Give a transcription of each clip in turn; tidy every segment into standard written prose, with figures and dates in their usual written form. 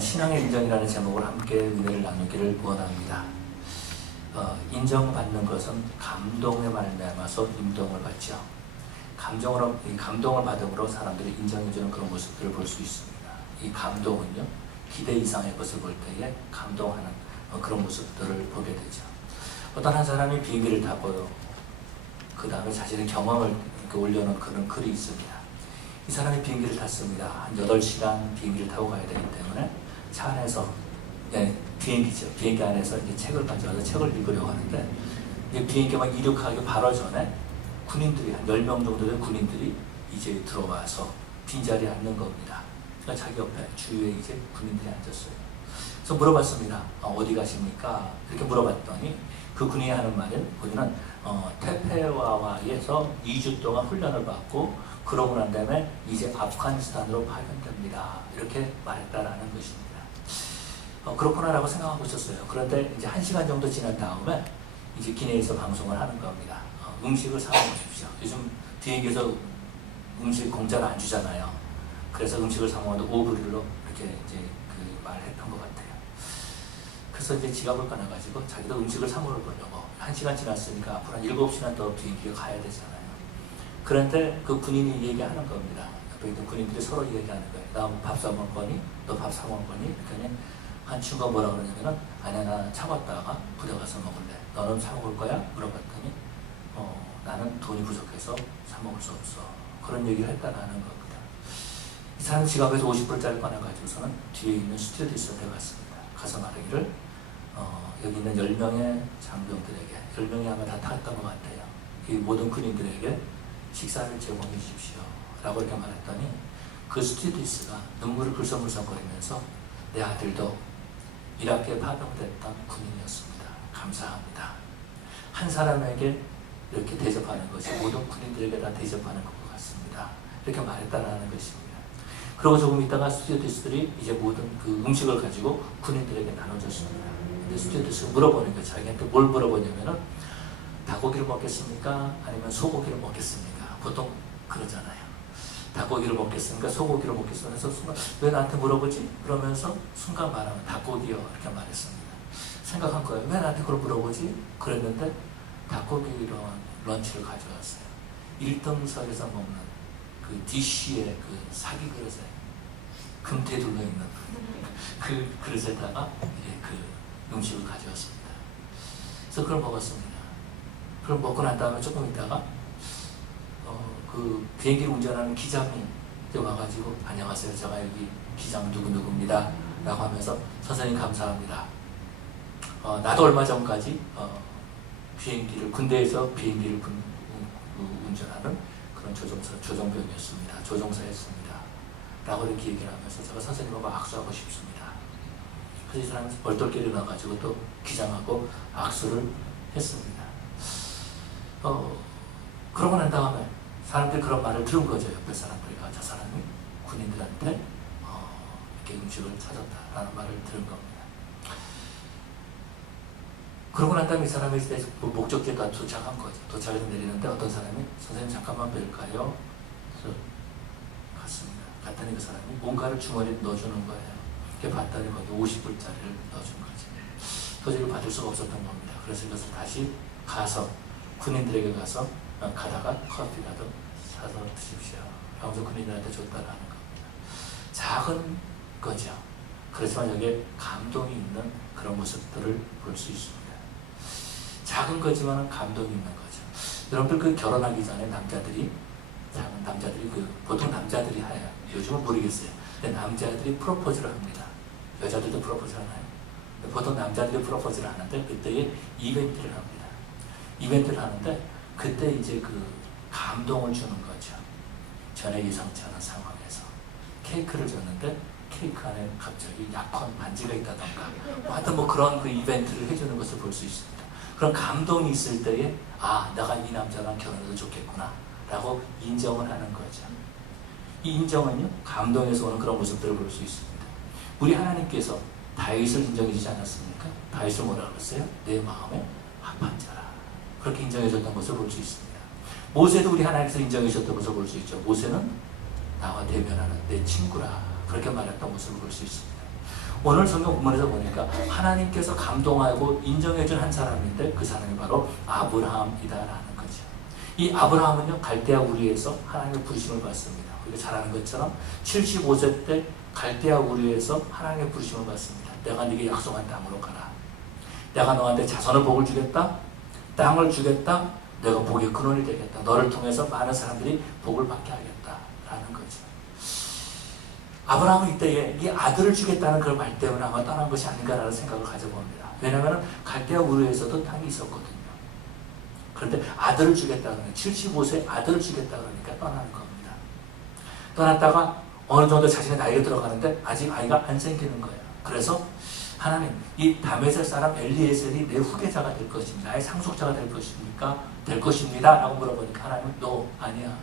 신앙의 인정이라는 제목으로 함께 은혜를 나누기를 원합니다. 인정받는 것은 감동에 말미암아서 인정을 받죠. 감동을 받음으로 사람들이 인정해주는 그런 모습들을 볼 수 있습니다. 이 감동은요, 기대 이상의 것을 볼 때에 감동하는 그런 모습들을 보게 되죠. 어떤 한 사람이 비행기를 타고 그 다음에 자신의 경험을 이렇게 올려놓은 그런 글이 있습니다. 이 사람이 비행기를 탔습니다. 한 8시간 비행기를 타고 가야 되기 때문에 차 안에서, 비행기죠. 비행기 안에서 이제 책을 가져와서 책을 읽으려고 하는데, 이제 비행기가 이륙하기 바로 전에 군인들이, 한 10명 정도 된 군인들이 이제 들어와서 빈자리에 앉는 겁니다. 그러니까 자기 옆에 주위에 이제 군인들이 앉았어요. 그래서 물어봤습니다. 어디 가십니까? 이렇게 물어봤더니 그 군인이 하는 말은, 우리는 테페와와에서 2주 동안 훈련을 받고 그러고 난 다음에 이제 아프가니스탄으로 파견됩니다. 이렇게 말했다라는 것입니다. 그렇구나라고 생각하고 있었어요. 그런데 이제 1시간 정도 지난 다음에 이제 기내에서 방송을 하는 겁니다. 음식을 사 먹으십시오. 요즘 비행기에서 음식 공짜로 안 주잖아요. 그래서 음식을 사 먹어도 오브리로 이렇게 이제 그 말을 했던 것 같아요. 그래서 이제 지갑을 꺼내가지고 자기도 음식을 사 먹으려고 1시간 지났으니까 앞으로 한 7시간 더 비행기가 가야 되잖아요. 그런데 그 군인이 얘기하는 겁니다. 옆에 있는 군인들이 서로 얘기하는 거예요. 나 밥 사 먹을 거니? 너 밥 사 먹을 거니? 그랬더니 한 친구가 뭐라 그러냐면은, 아니야, 나 참았다가 부대 가서 먹을래. 너는 사 먹을 거야? 물어봤더니 나는 돈이 부족해서 사 먹을 수 없어. 그런 얘기를 했다라는 겁니다. 이 사람 지갑에서 50불짜리 꺼내가지고서는 뒤에 있는 스튜어디스한테 갔습니다. 가서 말하기를 여기 있는 10명의 장병들에게, 10명이 아마 다 탔던 것 같아요. 이 모든 군인들에게 식사를 제공해 주십시오 라고 이렇게 말했더니, 그 스튜어디스가 눈물을 글썽글썽거리면서, 내 아들도 이라크에 파병됐던 군인이었습니다. 감사합니다. 한 사람에게 이렇게 대접하는 것이 모든 군인들에게 다 대접하는 것 같습니다. 이렇게 말했다라는 것입니다. 그리고 조금 있다가 스튜어디스들이 이제 모든 그 음식을 가지고 군인들에게 나눠줬습니다. 근데 스튜어디스가 물어보는 거예요. 자기한테 뭘 물어보냐면은, 닭고기를 먹겠습니까? 아니면 소고기를 먹겠습니까? 보통 그러잖아요. 닭고기를 먹겠습니까? 소고기를 먹겠습니까? 그래서 순간, 왜 나한테 물어보지? 그러면서 순간 말하면 닭고기요. 이렇게 말했습니다. 생각한 거예요. 왜 나한테 그걸 물어보지? 그랬는데 닭고기 런치를 가져왔어요. 1등석에서 먹는 그 디쉬의 그 사기 그릇에 금태 둘러있는 그 그릇에다가 이제 그 음식을 가져왔습니다. 그래서 그걸 먹었습니다. 그걸 먹고 난 다음에 조금 있다가 그 비행기를 운전하는 기장이 와가지고, 안녕하세요, 제가 여기 기장 누구누구입니다 라고 하면서, 선생님 감사합니다. 나도 얼마 전까지 군대에서 비행기를 운전하는 그런 조종병이었습니다. 조종사였습니다 라고 이렇게 얘기를 하면서, 제가 선생님하고 악수하고 싶습니다. 그래서 이 사람이 얼떨결에 나가지고 또 기장하고 악수를 했습니다. 그러고 난 다음에 사람들이 그런 말을 들은 거죠. 옆에 사람들이, 저 사람이 군인들한테 이렇게 음식을 찾았다라는 말을 들은 겁니다. 그러고 난 다음에 이 사람이 이제 목적지에 도착한 거죠. 도착해서 내리는데 어떤 사람이, 선생님 잠깐만 뵐까요? 그래서 갔습니다. 갔더니 그 사람이 뭔가를 주머니에 넣어주는 거예요. 이렇게 봤더니 거기 50불짜리를 넣어준 거죠. 도저히 받을 수가 없었던 겁니다. 그래서 이것을 다시 가서 군인들에게 가서, 가다가 커피라도 사서 드십시오 하면서 군인들한테 줬다라는 겁니다. 작은 거죠. 그렇지만 여기에 감동이 있는 그런 모습들을 볼 수 있습니다. 작은 거지만 감동이 있는 거죠. 여러분들 그 결혼하기 전에 남자들이 보통 남자들이 해요. 요즘은 모르겠어요. 근데 남자들이 프로포즈를 합니다. 여자들도 프로포즈를 하나요? 보통 남자들이 프로포즈를 하는데, 그때에 이벤트를 합니다. 이벤트를 하는데, 그때 이제 그 감동을 주는 거죠. 전에 예상치 않은 상황에서 케이크를 줬는데 케이크 안에 갑자기 약한 반지가 있다던가, 하여튼 뭐 그런 그 이벤트를 해주는 것을 볼 수 있습니다. 그런 감동이 있을 때에, 내가 이 남자랑 결혼해도 좋겠구나 라고 인정을 하는 거죠. 이 인정은요, 감동에서 오는 그런 모습들을 볼 수 있습니다. 우리 하나님께서 다윗을 인정해 주지 않았습니까? 다윗을 뭐라 그랬어요? 내 마음에 합한 자라. 그렇게 인정해 줬던 것을 볼 수 있습니다. 모세도 우리 하나님께서 인정해 주셨던 것을 볼 수 있죠. 모세는 나와 대면하는 내 친구라, 그렇게 말했던 모습을 볼 수 있습니다. 오늘 성경 본문에서 보니까 하나님께서 감동하고 인정해준 한 사람인데 그 사람이 바로 아브라함이다라는 거죠. 이 아브라함은요, 갈대아 우리에서 하나님의 부르심을 받습니다. 우리가 잘 아는 것처럼 75세 때 갈대아 우리에서 하나님의 부르심을 받습니다. 내가 네게 약속한 땅으로 가라. 내가 너한테 자손의 복을 주겠다. 땅을 주겠다. 내가 복의 근원이 되겠다. 너를 통해서 많은 사람들이 복을 받게 하겠다라는 거죠. 아브라함은 이때에 이 아들을 주겠다는 그런 말 때문에 아마 떠난 것이 아닌가라는 생각을 가져봅니다. 왜냐하면 갈대아 우르에서도 땅이 있었거든요. 그런데 아들을 주겠다 그러면 75세 아들을 주겠다 그러니까 떠나는 겁니다. 떠났다가 어느 정도 자신의 나이가 들어가는데 아직 아이가 안 생기는 거예요. 그래서 하나님, 이 다메섹 사람 엘리에셀이 내 후계자가 될 것입니다. 나의 상속자가 될 것입니까? 될 것입니다. 라고 물어보니까 하나님은 너 아니야.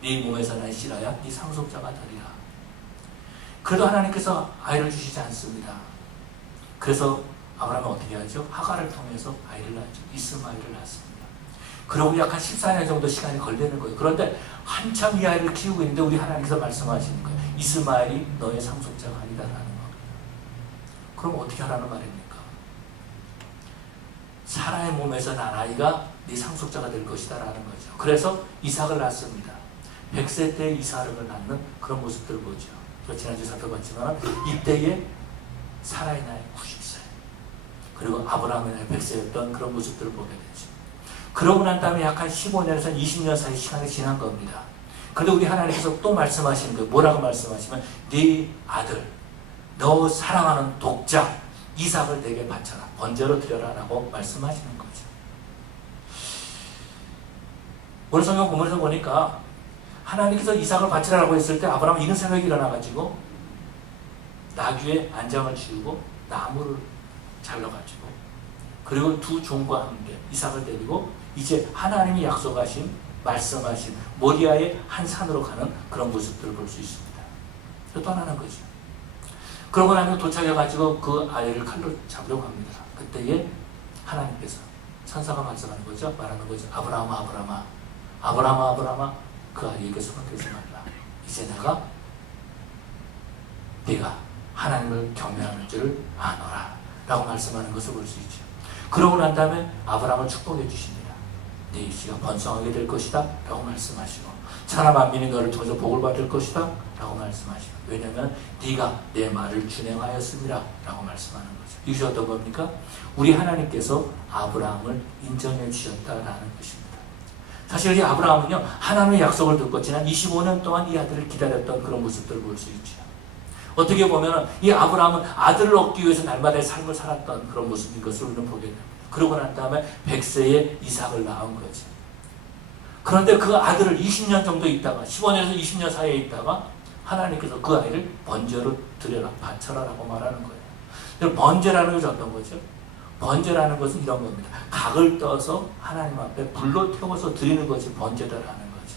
네 몸에서 난 씨라야 네 상속자가 되리라. 그래도 하나님께서 아이를 주시지 않습니다. 그래서 아브라함은 어떻게 하죠? 하갈을 통해서 아이를 낳죠. 이스마엘을 낳습니다. 그러고 약 한 14년 정도 시간이 걸리는 거예요. 그런데 한참 이 아이를 키우고 있는데 우리 하나님께서 말씀하시는 거예요. 이스마엘이 너의 상속자가 아니다라는 겁니다. 그럼 어떻게 하라는 말입니까? 사라의 몸에서 난 아이가 네 상속자가 될 것이다 라는 거죠. 그래서 이삭을 낳습니다. 100세 때 이삭을 낳는 그런 모습들을 보죠. 지난주에 살펴봤지만 이때에 사라의 나이 90세 그리고 아브라함의 나이 100세였던 그런 모습들을 보게 되죠. 그러고 난 다음에 약 한 15년에서 20년 사이 시간이 지난 겁니다. 그런데 우리 하나님께서 또 말씀하시는 거예요. 뭐라고 말씀하시면 네 아들 너 사랑하는 독자 이삭을 내게 바쳐라. 번제로 드려라 라고 말씀하시는 거죠. 오늘 성경 본문에서 보니까 하나님께서 이삭을 바치라고 했을 때 아브라함은 이런 생각이 일어나가지고 나귀에 안장을 지우고 나무를 잘라가지고 그리고 두 종과 함께 이삭을 데리고 이제 하나님이 약속하신 말씀하신 모리아의 한 산으로 가는 그런 모습들을 볼 수 있습니다. 떠나는 거죠. 그러고 나면 도착해가지고 그 아이를 칼로 잡으려고 합니다. 그때에 하나님께서 천사가 말씀하는 거죠. 말하는 거죠. 아브라함아 아브라함아 아브라함아 아브라함아 그 아이에게 손을 대지 말라. 이제 네가 하나님을 경외하는 줄을 아노라 라고 말씀하는 것을 볼 수 있죠. 그러고 난 다음에 아브라함을 축복해 주십니다. 네 일시가 번성하게 될 것이다 라고 말씀하시고 천하 만민이 너를 통해서 복을 받을 것이다 라고 말씀하시고 왜냐하면 네가 내 말을 준행하였습니다 라고 말씀하는 거죠. 이것이 어떤 겁니까? 우리 하나님께서 아브라함을 인정해 주셨다라는 것입니다. 사실 이 아브라함은요 하나님의 약속을 듣고 지난 25년 동안 이 아들을 기다렸던 그런 모습들을 볼 수 있죠. 어떻게 보면 이 아브라함은 아들을 얻기 위해서 날마다의 삶을 살았던 그런 모습인 것을 우리는 보게 됩니다. 그러고 난 다음에 100세에 이삭을 낳은 거죠. 그런데 그 아들을 20년 정도 있다가 15년에서 20년 사이에 있다가 하나님께서 그 아이를 번제로 드려라 바쳐라 라고 말하는 거예요. 번제라는 것이 어떤 거죠? 번제라는 것은 이런 겁니다. 각을 떠서 하나님 앞에 불로 태워서 드리는 것이 번제다라는 거죠.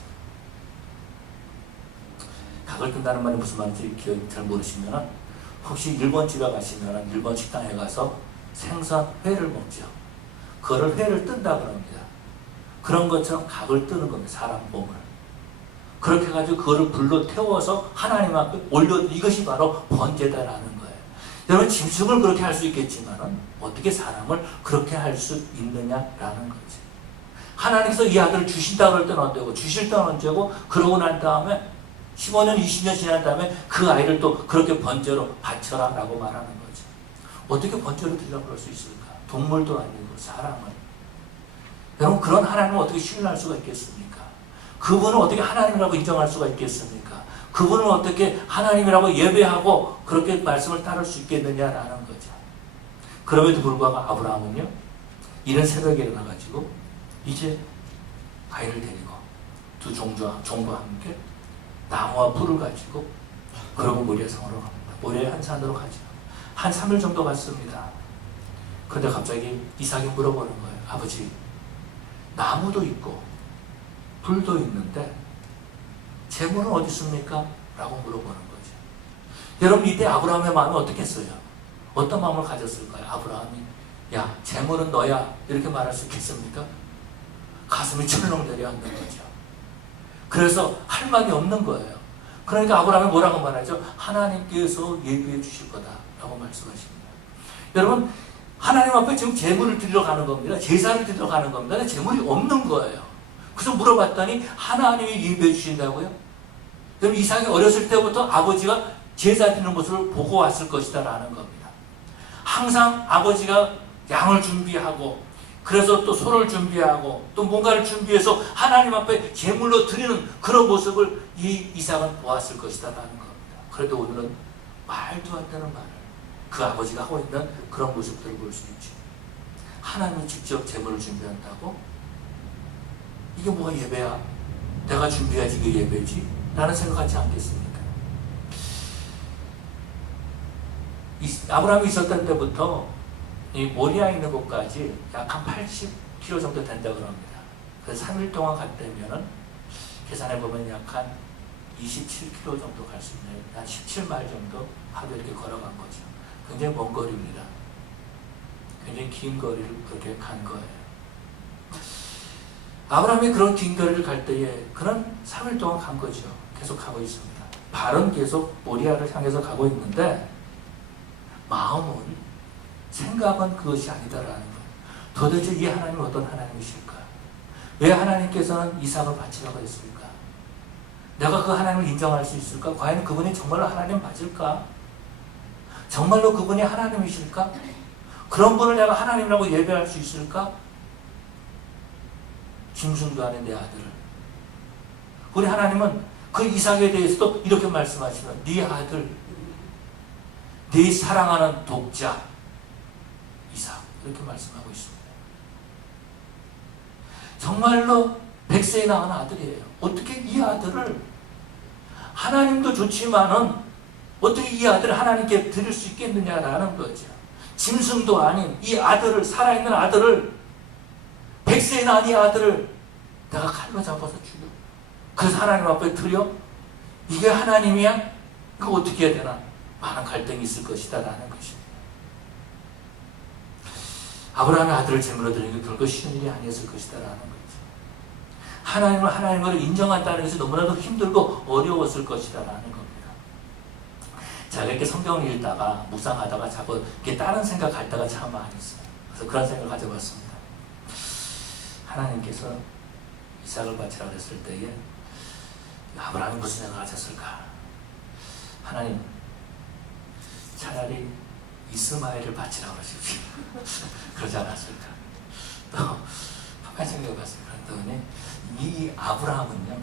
각을 뜬다는 말이 무슨 말인지 기억 잘 모르시면 혹시 일본 집에 가시면 일본 식당에 가서 생선 회를 먹죠. 그거를 회를 뜬다 그럽니다. 그런 것처럼 각을 뜨는 겁니다. 사람 몸을. 그렇게 해가지고 그거를 불로 태워서 하나님 앞에 올려 이것이 바로 번제다라는 거예요. 여러분 짐승을 그렇게 할 수 있겠지만 어떻게 사람을 그렇게 할 수 있느냐라는 거지. 하나님께서 이 아들을 주신다고 할 때는 언제고 주실 때는 언제고 그러고 난 다음에 15년 20년 지난 다음에 그 아이를 또 그렇게 번제로 바쳐라 라고 말하는 거죠. 어떻게 번제로 드리라고 그럴 수 있을까? 동물도 아니고 사람을. 여러분 그런 하나님을 어떻게 신뢰할 수가 있겠습니까? 그분을 어떻게 하나님이라고 인정할 수가 있겠습니까? 그분을 어떻게 하나님이라고 예배하고 그렇게 말씀을 따를 수 있겠느냐라는 거죠. 그럼에도 불구하고 아브라함은요 이런 새벽에 일어나가지고 이제 아이를 데리고 두 종과 함께 나무와 불을 가지고 그러고 모리아 성으로 갑니다. 모리아 한 산으로 가죠. 한 3일 정도 갔습니다. 그런데 갑자기 이삭이 물어보는 거예요. 아버지 나무도 있고 불도 있는데 재물은 어디 있습니까? 라고 물어보는 거죠. 여러분 이때 아브라함의 마음이 어떻겠어요? 어떤 마음을 가졌을까요? 아브라함이 야 재물은 너야 이렇게 말할 수 있겠습니까? 가슴이 철렁 내려앉는 거죠. 그래서 할 말이 없는 거예요. 그러니까 아브라함이 뭐라고 말하죠? 하나님께서 예비해 주실 거다 라고 말씀하십니다. 여러분, 하나님 앞에 지금 제물을 드리러 가는 겁니다. 제사를 드리러 가는 겁니다. 제물이 없는 거예요. 그래서 물어봤더니 하나님이 예배해 주신다고요? 그럼 이삭이 어렸을 때부터 아버지가 제사 드리는 모습을 보고 왔을 것이다 라는 겁니다. 항상 아버지가 양을 준비하고, 그래서 또 소를 준비하고, 또 뭔가를 준비해서 하나님 앞에 제물로 드리는 그런 모습을 이 이삭은 보았을 것이다 라는 겁니다. 그래도 오늘은 말도 안 되는 말을 그 아버지가 하고 있는 그런 모습들을 볼 수 있죠. 하나님이 직접 제물을 준비한다고? 이게 뭐가 예배야? 내가 준비해야지 이게 예배지? 라는 생각하지 않겠습니까? 아브라함이 있었던 때부터 이 모리아에 있는 곳까지 약 한 80km 정도 된다고 합니다. 그래서 3일 동안 갔다면은 계산해보면 약 한 27km 정도 갈 수 있는, 한 17마일 정도 하루 이렇게 걸어간 거죠. 굉장히 먼 거리입니다. 굉장히 긴 거리를 그렇게 간 거예요. 아브라함이 그런 긴 거리를 갈 때에 그는 3일 동안 간 거죠. 계속 가고 있습니다. 발은 계속 모리아를 향해서 가고 있는데 마음은, 생각은 그것이 아니다라는 거예요. 도대체 이 하나님은 어떤 하나님이실까? 왜 하나님께서는 이삭을 바치라고 했습니까? 내가 그 하나님을 인정할 수 있을까? 과연 그분이 정말로 하나님 맞을까? 정말로 그분이 하나님이실까? 그런 분을 내가 하나님이라고 예배할 수 있을까? 짐승도 아닌 내 아들을. 우리 하나님은 그 이삭에 대해서도 이렇게 말씀하시면 네 아들, 네 사랑하는 독자 이삭, 이렇게 말씀하고 있습니다. 정말로 100세에 낳은 아들이에요. 어떻게 이 아들을, 하나님도 좋지만은 어떻게 이 아들을 하나님께 드릴 수 있겠느냐라는 거죠. 짐승도 아닌 이 아들을, 살아있는 아들을, 100세에 낳은 이 아들을 내가 칼로 잡아서 죽여. 그래서 하나님 앞에 드려? 이게 하나님이야? 이거 어떻게 해야 되나? 많은 갈등이 있을 것이다 라는 것입니다. 아브라함의 아들을 제물로 드리는 게 결코 쉬운 일이 아니었을 것이다 라는 거죠. 하나님을 하나님으로 인정한다는 것이 너무나도 힘들고 어려웠을 것이다 라는 겁니다. 자, 이렇게 성경을 읽다가 묵상하다가 자꾸 이렇게 다른 생각할 때가 참 많이 있어요. 그래서 그런 생각을 가져봤습니다. 하나님께서 이삭을 바치라고 했을 때에 아브라함이 무슨 생각을 하셨을까? 하나님, 차라리 이스마엘을 바치라고 하십시오. 그러지 않았을까? 또 가만히 생각해봤어요. 그랬더니 이 아브라함은요,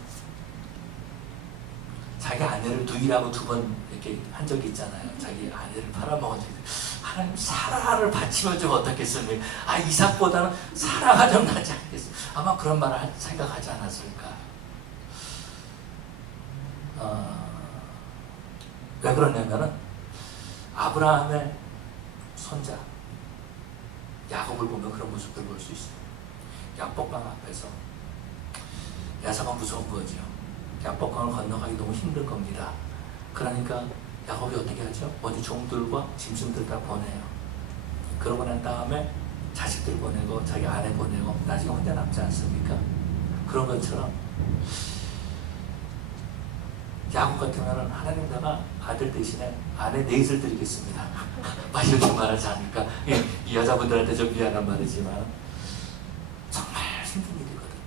자기 아내를 두이라고 2번 이렇게 한 적이 있잖아요. 자기 아내를 팔아먹어서 하나님 사라를 바치면 좀 어떻겠습니까? 아, 이삭보다는 사라가 좀 낫지 않겠습니까? 아마 그런 말을 생각하지 않았을까? 왜 그러냐면은 아브라함의 손자 야곱을 보면 그런 모습을 볼 수 있어요. 약복강 앞에서 야사가 무서운 거죠. 약복강을 건너가기 너무 힘들 겁니다. 그러니까 야곱이 어떻게 하죠? 먼저 종들과 짐승들 다 보내요. 그러고 난 다음에 자식들 보내고 자기 아내 보내고 나중에 혼자 남지 않습니까? 그런 것처럼 야곱 같으면 하나님, 내가 아들 대신에 아내 넷을 드리겠습니다. 막 이렇게 말하지 않을까? 이 여자분들한테 좀 미안한 말이지만 정말 힘든 일이거든요.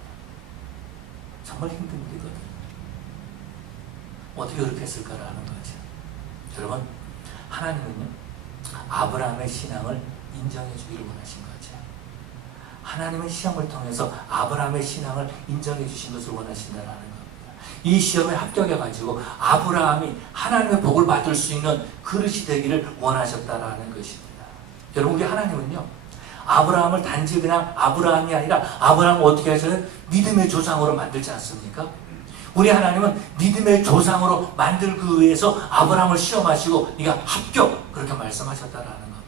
정말 힘든 일이거든요. 어떻게 그렇게 했을까라는 거죠. 여러분, 하나님은요, 아브라함의 신앙을 인정해 주기를 원하신 거죠. 하나님의 시험을 통해서 아브라함의 신앙을 인정해 주신 것을 원하신다는 겁니다. 이 시험에 합격해가지고 아브라함이 하나님의 복을 받을 수 있는 그릇이 되기를 원하셨다라는 것입니다. 여러분, 우리 하나님은요, 아브라함을 단지 그냥 아브라함이 아니라 아브라함을 어떻게 하셔요? 믿음의 조상으로 만들지 않습니까? 우리 하나님은 믿음의 조상으로 만들기 위해서 아브라함을 시험하시고 네가 합격, 그렇게 말씀하셨다라는 겁니다.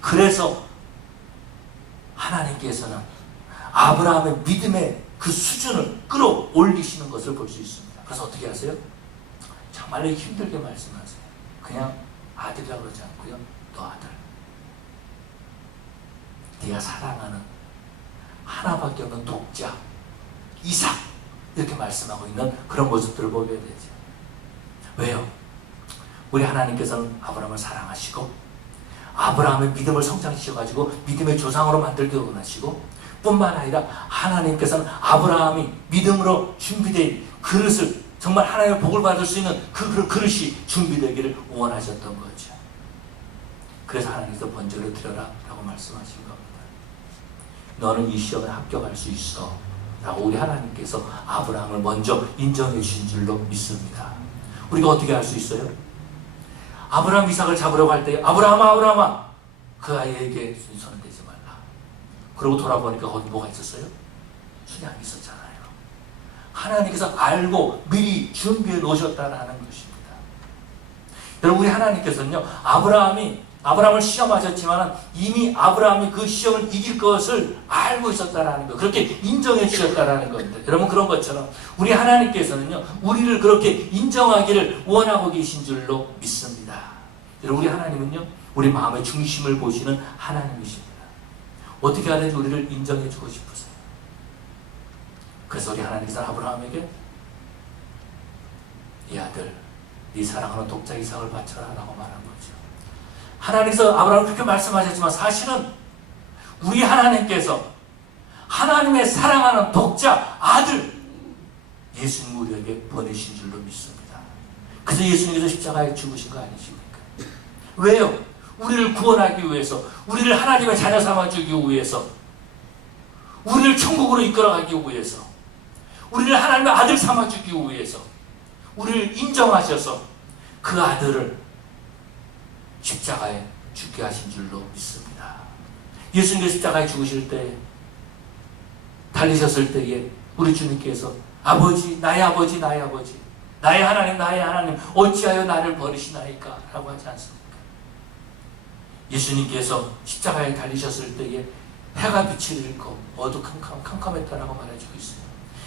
그래서 하나님께서는 아브라함의 믿음의 그 수준을 끌어올리시는 것을 볼 수 있습니다. 그래서 어떻게 하세요? 정말로 힘들게 말씀하세요. 그냥 아들이라고 그러지 않고요, 너 아들, 네가 사랑하는 하나밖에 없는 독자 이삭, 이렇게 말씀하고 있는 그런 모습들을 보게 되죠. 왜요? 우리 하나님께서는 아브라함을 사랑하시고 아브라함의 믿음을 성장시켜가지고 믿음의 조상으로 만들기 원하시고 뿐만 아니라 하나님께서는 아브라함이 믿음으로 준비된 그릇을 정말 하나님의 복을 받을 수 있는 그 그릇이 준비되기를 원하셨던 거죠. 그래서 하나님께서 번제를 드려라 라고 말씀하신 겁니다. 너는 이 시험에 합격할 수 있어 라고 우리 하나님께서 아브라함을 먼저 인정해 주신 줄로 믿습니다. 우리가 어떻게 할 수 있어요? 아브라함 이삭을 잡으려고 할 때 아브라함아 그 아이에게 손을 대지 말라. 그러고 돌아보니까 거기 뭐가 있었어요? 순양이 있었잖아요. 하나님께서 알고 미리 준비해 놓으셨다는 것입니다. 여러분, 우리 하나님께서는요, 아브라함을 시험하셨지만 이미 아브라함이 그 시험을 이길 것을 알고 있었다는 것, 그렇게 인정해 주셨다는 겁니다. 여러분, 그런 것처럼 우리 하나님께서는요, 우리를 그렇게 인정하기를 원하고 계신 줄로 믿습니다. 여러분, 우리 하나님은요, 우리 마음의 중심을 보시는 하나님이십니다. 어떻게 하든지 우리를 인정해 주고 싶으세요. 그래서 우리 하나님께서 아브라함에게 이 아들, 네 사랑하는 독자 이삭을 바쳐라 라고 말한 거죠. 하나님께서 아브라함을 그렇게 말씀하셨지만 사실은 우리 하나님께서 하나님의 사랑하는 독자 아들 예수님 우리에게 보내신 줄로 믿습니다. 그래서 예수님께서 십자가에 죽으신 거 아니십니까? 왜요? 우리를 구원하기 위해서, 우리를 하나님의 자녀 삼아주기 위해서, 우리를 천국으로 이끌어가기 위해서, 우리를 하나님의 아들 삼아주기 위해서, 우리를 인정하셔서 그 아들을 십자가에 죽게 하신 줄로 믿습니다. 예수님께서 십자가에 죽으실 때, 달리셨을 때에 우리 주님께서 아버지, 나의 아버지, 나의 아버지, 나의 하나님, 어찌하여 나를 버리시나이까? 라고 하지 않습니까? 예수님께서 십자가에 달리셨을 때에 해가 빛을 잃고 어두컴컴했다라고 말해주고 있어요.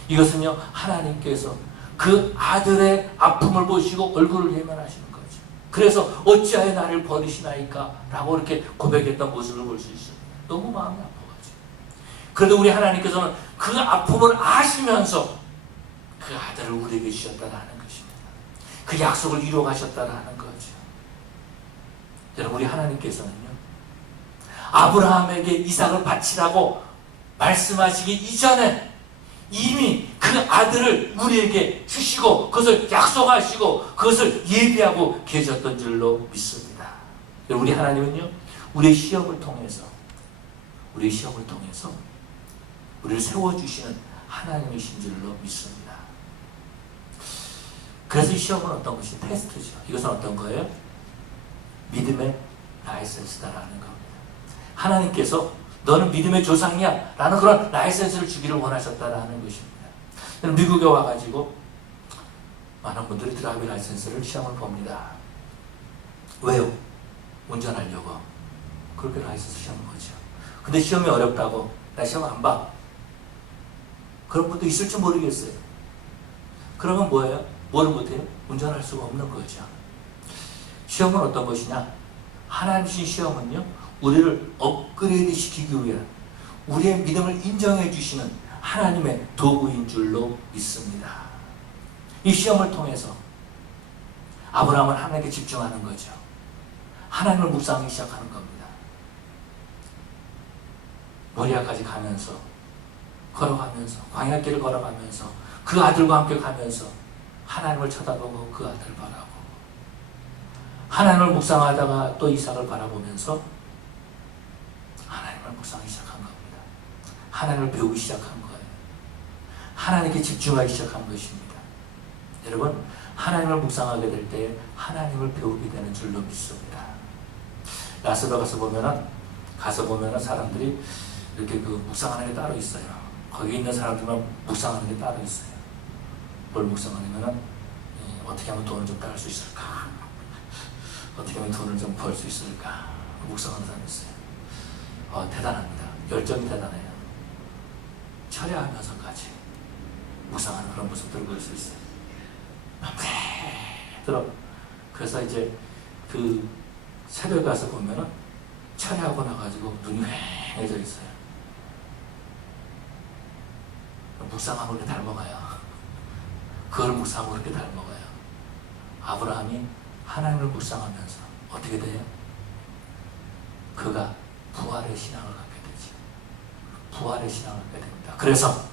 이것은요, 하나님께서 그 아들의 아픔을 보시고 얼굴을 예면하시는 거죠. 그래서 어찌하여 나를 버리시나이까? 라고 이렇게 고백했던 모습을 볼 수 있어요. 너무 마음이 아파가지고. 그래도 우리 하나님께서는 그 아픔을 아시면서 그 아들을 우리에게 주셨다는 것입니다. 그 약속을 이루어 가셨다는 거죠. 여러분, 우리 하나님께서는요, 아브라함에게 이삭을 바치라고 말씀하시기 이전에 이미 그 아들을 우리에게 주시고 그것을 약속하시고 그것을 예비하고 계셨던 줄로 믿습니다. 여러분, 우리 하나님은요, 우리의 시험을 통해서 우리를 세워주시는 하나님이신 줄로 믿습니다. 그래서 이 시험은 어떤 것이 테스트죠. 이것은 어떤 거예요? 믿음의 라이센스다라는 겁니다. 하나님께서 너는 믿음의 조상이야 라는 그런 라이센스를 주기를 원하셨다라는 것입니다. 미국에 와가지고 많은 분들이 드라이빙 라이센스를 시험을 봅니다. 왜요? 운전하려고. 그렇게 라이센스 시험을 보죠. 근데 시험이 어렵다고 나 시험 안 봐. 그런 분도 있을지 모르겠어요. 그러면 뭐예요? 뭐를 못해요? 운전할 수가 없는 거죠. 시험은 어떤 것이냐? 하나님 주신 시험은요, 우리를 업그레이드 시키기 위한, 우리의 믿음을 인정해 주시는 하나님의 도구인 줄로 믿습니다. 이 시험을 통해서 아브라함은 하나님께 집중하는 거죠. 하나님을 묵상하기 시작하는 겁니다. 모리아까지 가면서, 걸어가면서, 광야길을 걸어가면서, 그 아들과 함께 가면서 하나님을 쳐다보고 그 아들을 바라보고, 하나님을 묵상하다가 또 이삭을 바라보면서 하나님을 묵상하기 시작한 겁니다. 하나님을 배우기 시작한 거예요. 하나님께 집중하기 시작한 것입니다. 여러분, 하나님을 묵상하게 될 때 하나님을 배우게 되는 줄로 믿습니다. 라스베 가서 보면은 사람들이 이렇게 그 묵상하는 게 따로 있어요. 거기 있는 사람들만 묵상하는 게 따로 있어요. 뭘 묵상하냐면은 어떻게 하면 돈을 좀 따를 수 있을까? 어떻게 하면 돈을 좀 벌 수 있을까? 묵상하는 사람이 있어요. 대단합니다. 열정이 대단해요. 철야하면서까지 묵상하는 그런 모습들을 볼 수 있어요. 그래서 이제 그 새벽에 가서 보면은 철야하고 나가지고 눈이 휑해져 있어요. 묵상하고 그렇게 닮아가요. 그걸 묵상하고 그렇게 닮아가요. 아브라함이 하나님을 묵상하면서 어떻게 돼요? 그가 부활의 신앙을 갖게 되지. 부활의 신앙을 갖게 됩니다. 그래서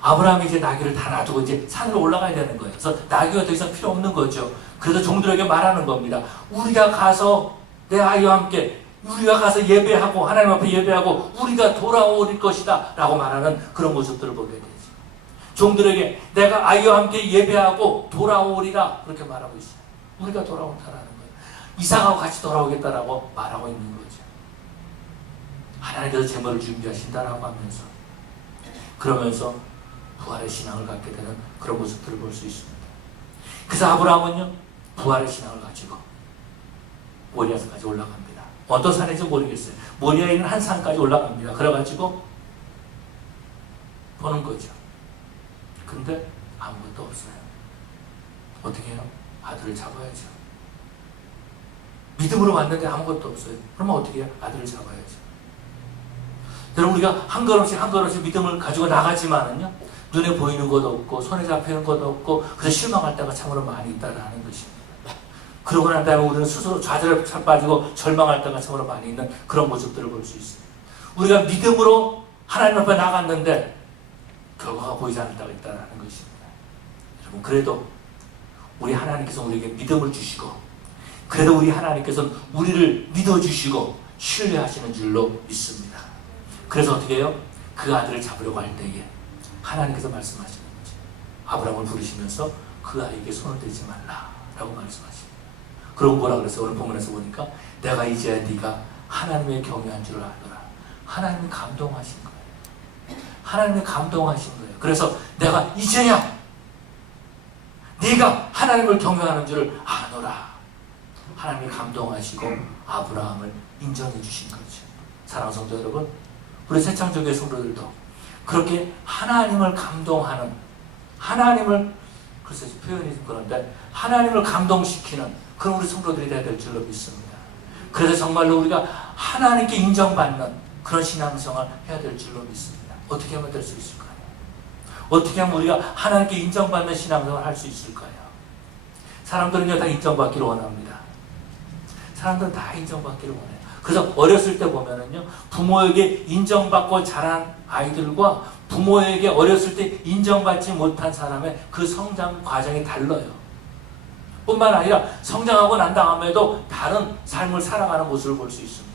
아브라함이 이제 나귀를 다 놔두고 이제 산으로 올라가야 되는 거예요. 그래서 나귀가 더 이상 필요 없는 거죠. 그래서 종들에게 말하는 겁니다. 우리가 가서 내 아이와 함께 우리가 가서 예배하고 하나님 앞에 예배하고 우리가 돌아올 것이다 라고 말하는 그런 모습들을 보게 되죠. 종들에게 내가 아이와 함께 예배하고 돌아오리라 그렇게 말하고 있어요. 우리가 돌아온다라는 거예요. 이삭하고 같이 돌아오겠다라고 말하고 있는 거죠. 하나님께서 제물을 준비하신다라고 하면서 그러면서 부활의 신앙을 갖게 되는 그런 모습들을 볼 수 있습니다. 그래서 아브라함은요 부활의 신앙을 가지고 모리아산까지 올라갑니다. 어떤 산인지 모르겠어요. 모리아에 있는 한 산까지 올라갑니다. 그래가지고 보는 거죠. 근데 아무것도 없어요. 어떻게 해요? 아들을 잡아야죠. 믿음으로 왔는데 아무것도 없어요. 그러면 어떻게 해요? 아들을 잡아야죠. 여러분 우리가 한 걸음씩 믿음을 가지고 나가지만은요 눈에 보이는 것도 없고 손에 잡히는 것도 없고 그래서 실망할 때가 참으로 많이 있다라는 것입니다. 그러고 난 다음에 우리는 스스로 좌절에 빠지고 절망할 때가 참으로 많이 있는 그런 모습들을 볼 수 있어요. 우리가 믿음으로 하나님 앞에 나갔는데 결과가 보이지 않을 때가 있다는 것입니다. 여러분 그래도 우리 하나님께서 우리에게 믿음을 주시고 그래도 우리 하나님께서는 우리를 믿어주시고 신뢰하시는 줄로 믿습니다. 그래서 어떻게 해요? 그 아들을 잡으려고 할 때에 하나님께서 말씀하시는 거죠. 아브라함을 부르시면서 그 아이에게 손을 대지 말라라고 말씀하십니다. 그러고 뭐라 그랬어요? 오늘 본문에서 보니까 내가 이제야 네가 하나님의 경외한 줄을 알거라. 하나님이 감동하신 거예요. 하나님이 감동하신 거예요. 그래서 내가 이제야 네가 하나님을 경외하는 줄을 아노라. 하나님이 감동하시고 아브라함을 인정해 주신 거죠. 사랑하는 성도 여러분, 우리 새창조교회 성도들도 그렇게 하나님을 감동하는, 하나님을, 글쎄 표현이 좀 그런데 하나님을 감동시키는 그런 우리 성도들이 돼야 될 줄로 믿습니다. 그래서 정말로 우리가 하나님께 인정받는 그런 신앙생활을 해야 될 줄로 믿습니다. 어떻게 하면 될 수 있을까요? 어떻게 하면 우리가 하나님께 인정받는 신앙생활을 할 수 있을까요? 사람들은요 다 인정받기를 원합니다. 사람들은 다 인정받기를 원해요. 그래서 어렸을 때 보면은요 부모에게 인정받고 자란 아이들과 부모에게 어렸을 때 인정받지 못한 사람의 그 성장 과정이 달라요. 뿐만 아니라 성장하고 난 다음에도 다른 삶을 살아가는 모습을 볼 수 있습니다.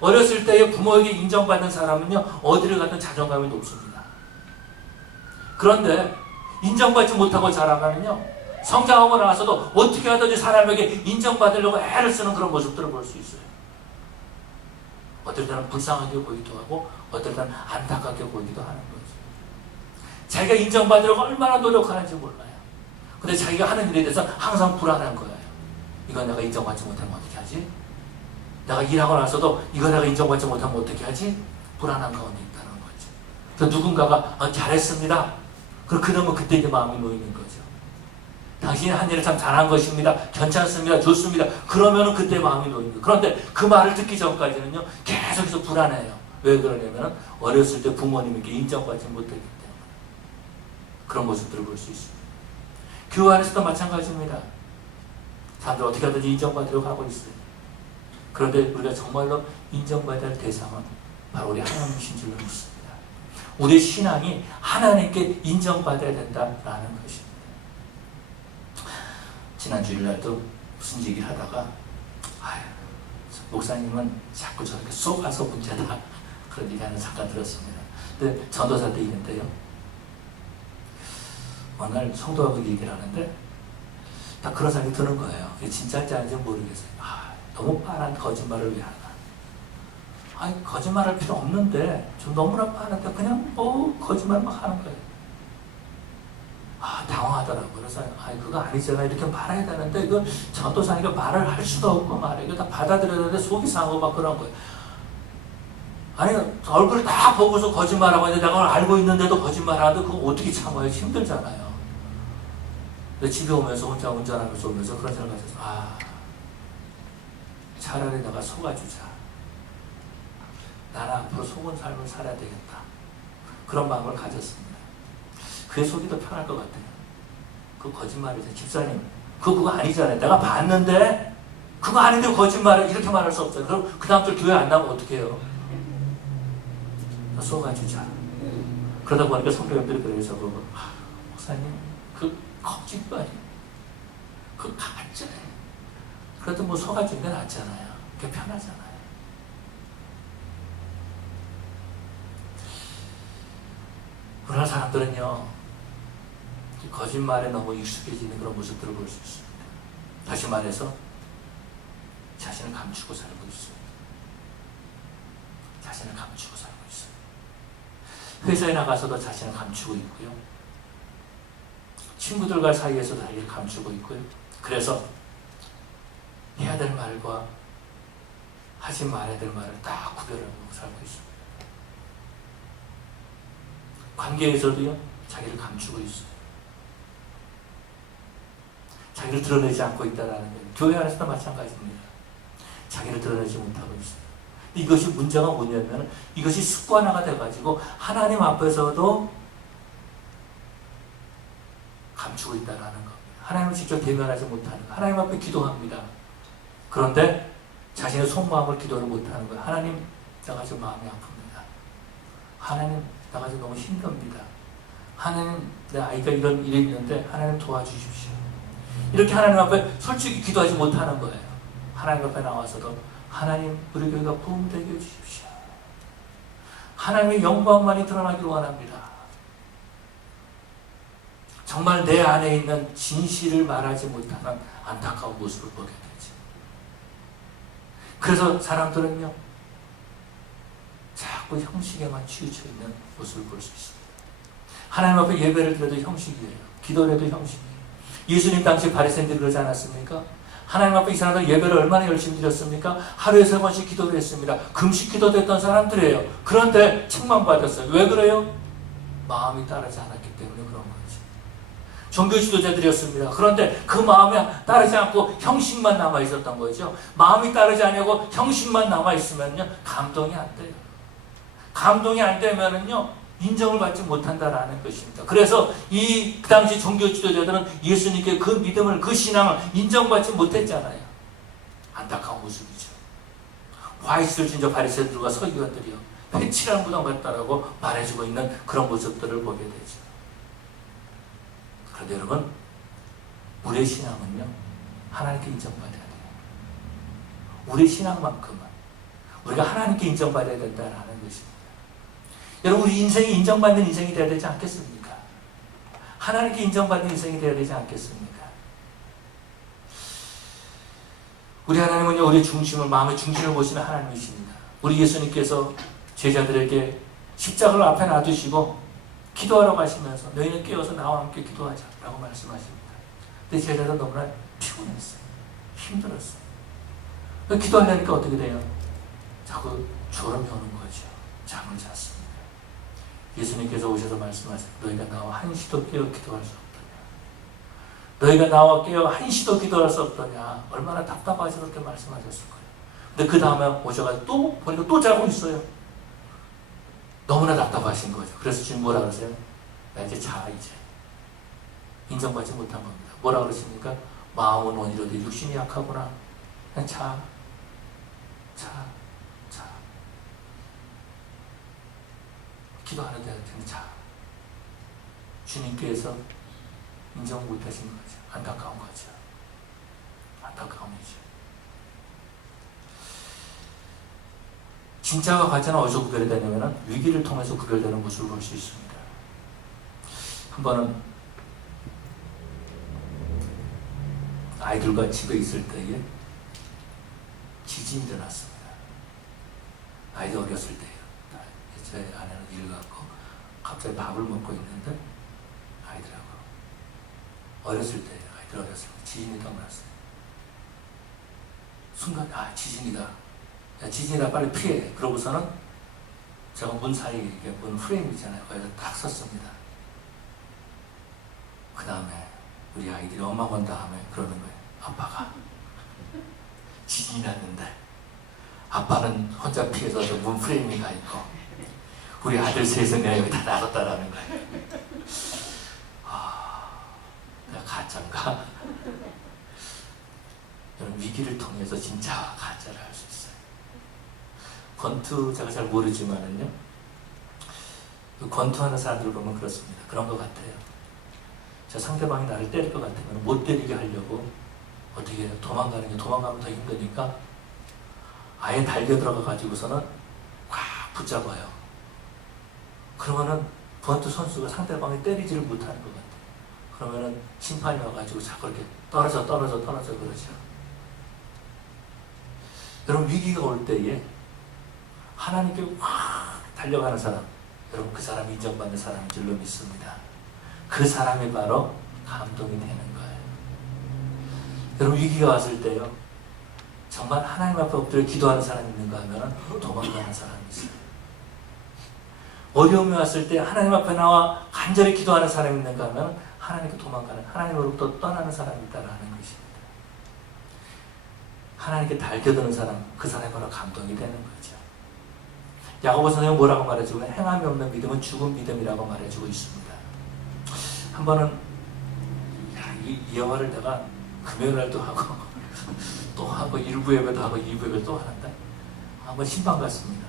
어렸을 때에 부모에게 인정받는 사람은요 어디를 가든 자존감이 높습니다. 그런데 인정받지 못하고 자라가면요 성장하고 나서도 어떻게 하든지 사람에게 인정받으려고 애를 쓰는 그런 모습들을 볼 수 있어요. 어떨 때는 불쌍하게 보이기도 하고 어떨 때는 안타깝게 보이기도 하는 거죠. 자기가 인정받으려고 얼마나 노력하는지 몰라요. 근데 자기가 하는 일에 대해서 항상 불안한 거예요. 이거 내가 인정받지 못하면 어떻게 하지? 내가 일하고 나서도 이거 내가 인정받지 못하면 어떻게 하지? 불안한 가운데 있다는 거죠. 그래서 누군가가 잘했습니다. 그럼 그러면 그때 이제 마음이 놓이는 거죠. 당신이 한 일을 참 잘한 것입니다. 괜찮습니다. 좋습니다. 그러면 그때 마음이 놓입니다. 그런데 그 말을 듣기 전까지는요 계속해서 불안해요. 왜 그러냐면 어렸을 때 부모님에게 인정받지 못했기 때문에 그런 모습들을 볼 수 있습니다. 교회 안에서도 마찬가지입니다. 사람들 어떻게 하든지 인정받으려고 하고 있어요. 그런데 우리가 정말로 인정받아야 할 대상은 바로 우리 하나님이신 줄로 믿습니다. 우리의 신앙이 하나님께 인정받아야 된다라는 것입니다. 지난 주일날도 무슨 얘기를 하다가 목사님은 자꾸 저렇게 쏘가서 문제다 그런 얘기 하는 잠깐 들었습니다. 근데 전도사 때 있는데요 어느 날 성도하고 얘기를 하는데 딱 그런 생각이 드는 거예요. 이게 진짜인지 아닌지 모르겠어요. 너무 뻔한 거짓말을 왜 하나. 거짓말할 필요 없는데 좀 너무나 뻔한데 그냥 거짓말 막 하는 거예요. 당황하더라고요. 그래서 그거 아니잖아 이렇게 말해야 되는데 이거 전도사니까 말을 할 수도 없고 말이야. 이거 다 받아들여야 되는데 속이 상하고 막 그런 거예요. 아니 얼굴을 다 보고서 거짓말하고 있는데 내가 알고 있는데도 거짓말하는데 그거 어떻게 참아요? 힘들잖아요. 근데 집에 오면서 혼자 운전하면서 오면서 그런 생각을 가져서 차라리 내가 속아주자. 나는 앞으로 속은 삶을 살아야 되겠다. 그런 마음을 가졌습니다. 그게 속이 더 편할 것 같아요. 그 거짓말이죠. 집사님 그거 아니잖아요. 내가 봤는데 그거 아닌데 거짓말을 이렇게 말할 수 없어요. 그럼 그 다음 주 교회 안 나오면 어떡해요? 속아주자. 그러다 보니까 성도님들이 그래서 목사님 그 거짓말이 그 가짜예요. 그래도 뭐 속아주는 게 낫잖아요. 그게 편하잖아요. 그러나 사람들은요, 거짓말에 너무 익숙해지는 그런 모습들을 볼 수 있습니다. 다시 말해서 자신을 감추고 살고 있어요. 자신을 감추고 살고 있어요. 회사에 나가서도 자신을 감추고 있고요. 친구들과 사이에서도 자기를 감추고 있고요. 그래서 해야 될 말과 하지 말아야 될 말을 딱 구별하고 살고 있습니다. 관계에서도요, 자기를 감추고 있어요. 자기를 드러내지 않고 있다는 거예요. 교회 안에서도 마찬가지입니다. 자기를 드러내지 못하고 있어요. 이것이 문제가 뭐냐면 이것이 습관화가 돼가지고 하나님 앞에서도 감추고 있다는 겁니다. 하나님을 직접 대면하지 못하는 거. 하나님 앞에 기도합니다. 그런데 자신의 속마음을 기도를 못하는 거예요. 하나님, 내가 좀 마음이 아픕니다. 하나님, 내가 좀 너무 힘듭니다. 하나님, 내 아이가 이런 일이 있는데 하나님 도와주십시오. 이렇게 하나님 앞에 솔직히 기도하지 못하는 거예요. 하나님 앞에 나와서도 하나님, 우리 교회가 부흥되게 해주십시오. 하나님의 영광만이 드러나기를 원합니다. 정말 내 안에 있는 진실을 말하지 못하는 안타까운 모습을 보게 되죠. 그래서 사람들은요, 자꾸 형식에만 치우쳐 있는 모습을 볼 수 있습니다. 하나님 앞에 예배를 드려도 형식이에요. 기도를 해도 형식이에요. 예수님 당시 바리새인들이 그러지 않았습니까? 하나님 앞에 이 사람들 예배를 얼마나 열심히 드렸습니까? 하루에 3번씩 기도를 했습니다. 금식 기도도 했던 사람들이에요. 그런데 책망받았어요. 왜 그래요? 마음이 따르지 않았기 때문에 그런 거죠. 종교 지도자들이었습니다. 그런데 그 마음이 따르지 않고 형식만 남아있었던 거죠. 마음이 따르지 않고 형식만 남아있으면요, 감동이 안 돼요. 감동이 안 되면은요, 인정을 받지 못한다라는 것입니다. 그래서 그 당시 종교 지도자들은 예수님께 그 믿음을, 그 신앙을 인정받지 못했잖아요. 안타까운 모습이죠. 화이트를 진저 바리새인들과 서기관들이요, 회칠한 무덤 같다라고 말해주고 있는 그런 모습들을 보게 되죠. 그런데 여러분, 우리의 신앙은요, 하나님께 인정받아야 돼요. 우리의 신앙만큼은 우리가 하나님께 인정받아야 된다는 것입니다. 여러분, 우리 인생이 인정받는 인생이 되어야 되지 않겠습니까? 하나님께 인정받는 인생이 되어야 되지 않겠습니까? 우리 하나님은요, 우리의 중심을, 마음의 중심을 보시는 하나님이십니다. 우리 예수님께서 제자들에게 십자가를 앞에 놔두시고 기도하러 가시면서 너희는 깨어서 나와 함께 기도하자 라고 말씀하십니다. 근데 제자들은 너무나 피곤했어요. 힘들었어요. 기도하려니까 어떻게 돼요? 자꾸 졸음이 오는 거죠. 잠을 잤습니다. 예수님께서 오셔서 말씀하세요. 너희가 나와 한시도 깨어 기도할 수 없더냐. 너희가 나와 깨어 한시도 기도할 수 없더냐. 얼마나 답답하셔서 그렇게 말씀하셨을 거예요. 근데 그 다음에 오셔가지고 또 보니까 또 자고 있어요. 너무나 답답하신 거죠. 그래서 지금 뭐라 그러세요? 나 이제 자, 이제. 인정받지 못한 겁니다. 뭐라 그러십니까? 마음은 원이로되 육신이 약하구나. 그냥 자. 기도하는 데는 자. 주님께서 인정 못하신 거죠. 안타까운 거죠. 안타까움이죠. 진짜가 가짜는 어디서 구별이 되냐면 위기를 통해서 구별되는 모습을 볼 수 있습니다. 한 번은 아이들과 집에 있을 때에 지진이 일어났습니다. 아이들 어렸을 때예요. 제 아내는 일을 갖고 갑자기 밥을 먹고 있는데 아이들하고 어렸을 때예요. 아이들 어렸을 때 지진이 일어났어요. 순간 지진이다. 야, 지진이다, 빨리 피해. 그러고서는 제가 문 사이에 문 프레임 있잖아요. 거기서 딱 섰습니다. 그 다음에 우리 아이들이 엄마 본 다음에 그러는 거예요. 아빠가 지진이 났는데 아빠는 혼자 피해서 저 문 프레임에 가 있고 우리 아들 셋은 내가 여기 다 놔뒀다라는 거예요. 내가 가짜인가? 위기를 통해서 진짜 가짜를 알 수 있어요. 권투 제가 잘 모르지만은요, 그 권투하는 사람들을 보면 그렇습니다. 그런 것 같아요. 저 상대방이 나를 때릴 것 같으면 못 때리게 하려고 어떻게 해요? 도망가면 더 힘드니까 아예 달겨 들어가 가지고서는 꽉 붙잡아요. 그러면은 권투 선수가 상대방이 때리지를 못하는 것 같아요. 그러면은 심판이 와가지고 자꾸 이렇게 떨어져 그러죠. 여러분, 위기가 올 때에 하나님께 확 달려가는 사람, 여러분 그 사람이 인정받는 사람인 줄로 믿습니다. 그 사람이 바로 감동이 되는 거예요. 여러분, 위기가 왔을 때요, 정말 하나님 앞에 엎드려 기도하는 사람이 있는가 하면 도망가는 사람이 있어요. 어려움이 왔을 때 하나님 앞에 나와 간절히 기도하는 사람이 있는가 하면 하나님께 도망가는, 하나님으로부터 떠나는 사람이 있다라는 것입니다. 하나님께 달겨드는 사람, 그 사람이 바로 감동이 되는 거죠. 야고보 선생은 뭐라고 말해주고 있냐? 행함이 없는 믿음은 죽은 믿음이라고 말해주고 있습니다. 한 번은 이 예화를 내가 금요일날도 하고 또 하고 1부 예배도 하고 2부 예배도 또 하는데, 한번 신방 갔습니다.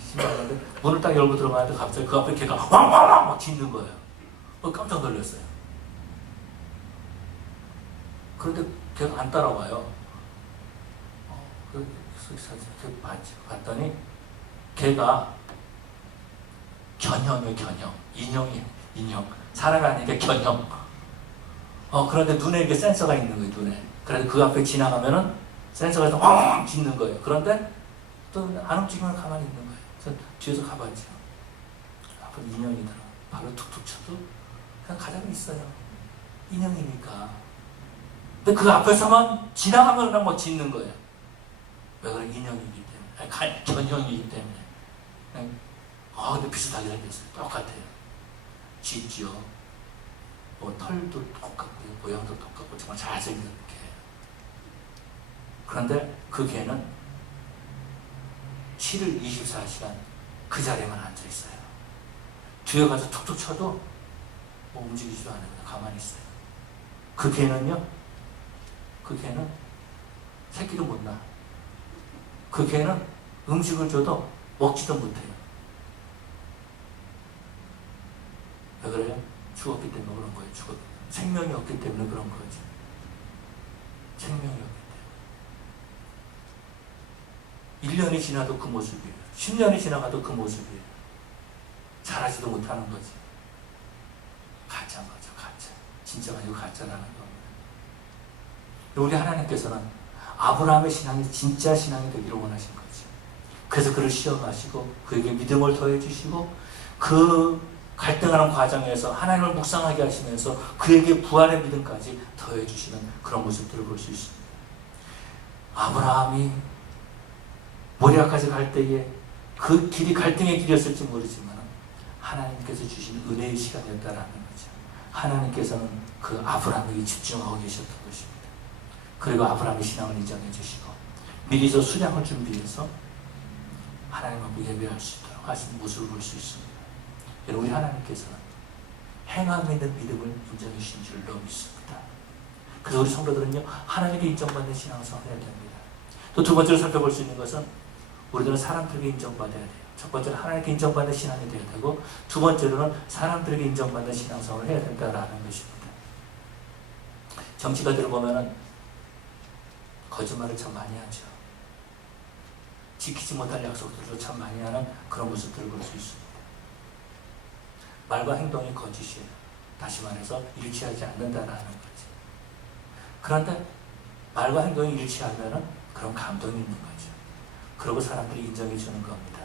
신방 갔는데 문을 딱 열고 들어가는데 갑자기 그 앞에 걔가 왕왕왕 막 짖는 거예요. 깜짝 놀랐어요. 그런데 걔가 안 따라와요. 봤더니 걔가 견형이에요. 견형. 인형. 사람이 아니니까 견형. 그런데 눈에 이렇게 센서가 있는 거예요. 눈에. 그래서 그 앞에 지나가면은 센서가 또 왕왕 짖는 거예요. 그런데 또 안 움직이면 가만히 있는 거예요. 그래서 뒤에서 가봐야죠. 앞은 인형이더라. 발로 툭툭 쳐도 그냥 가만히 있어요. 인형이니까. 근데 그 앞에서만 지나가면 그냥 뭐 짖는 거예요. 왜 그래? 인형이기 때문에. 견형이기 때문에. 근데 비슷하게 생겼어요. 똑같아요. 짖죠. 뭐 털도 똑같고요. 모양도 똑같고 정말 잘생긴 개. 그런데 그 개는 7일 24시간 그 자리에만 앉아있어요. 뒤에 가서 툭툭 쳐도 뭐 움직이지도 않아요. 가만히 있어요. 그 개는 새끼도 못 낳아. 그 개는 음식을 줘도 먹지도 못해요. 왜 그래요? 죽었기 때문에 그런 거예요. 생명이 없기 때문에 그런 거죠. 생명이 없기 때문에. 1년이 지나도 그 모습이에요. 10년이 지나가도 그 모습이에요. 잘하지도 못하는 거지. 가짜인 거죠. 가짜. 진짜가 아니고 가짜라는 겁니다. 우리 하나님께서는 아브라함의 신앙이 진짜 신앙이 되기를 원하신 거죠. 그래서 그를 시험하시고 그에게 믿음을 더해주시고 그 갈등하는 과정에서 하나님을 묵상하게 하시면서 그에게 부활의 믿음까지 더해주시는 그런 모습들을 볼 수 있습니다. 아브라함이 모리아까지 갈 때에 그 길이 갈등의 길이었을지 모르지만 하나님께서 주신 은혜의 시간이었다라는 거죠. 하나님께서는 그 아브라함에게 집중하고 계셨던 것입니다. 그리고 아브라함의 신앙을 인정해 주시고 미리서 수량을 준비해서 하나님 앞에 예배할 수 있도록 하신 모습을 볼 수 있습니다. 여러분, 우리 하나님께서는 행함 있는 믿음을 인정해 주신 줄로 믿습니다. 그래서 우리 성도들은요, 하나님께 인정받는 신앙생활을 해야 됩니다. 또 두 번째로 살펴볼 수 있는 것은 우리들은 사람들에게 인정받아야 돼요. 첫 번째는 하나님께 인정받는 신앙이 되어야 되고, 두 번째로는 사람들에게 인정받는 신앙생활을 해야 된다라는 것입니다. 정치가들을 보면은 거짓말을 참 많이 하죠. 지키지 못할 약속들도 참 많이 하는 그런 모습들을 볼 수 있습니다. 말과 행동이 거짓이에요. 다시 말해서 일치하지 않는다라는 거죠. 그런데 말과 행동이 일치하면은 그런 감동이 있는 거죠. 그러고 사람들이 인정해 주는 겁니다.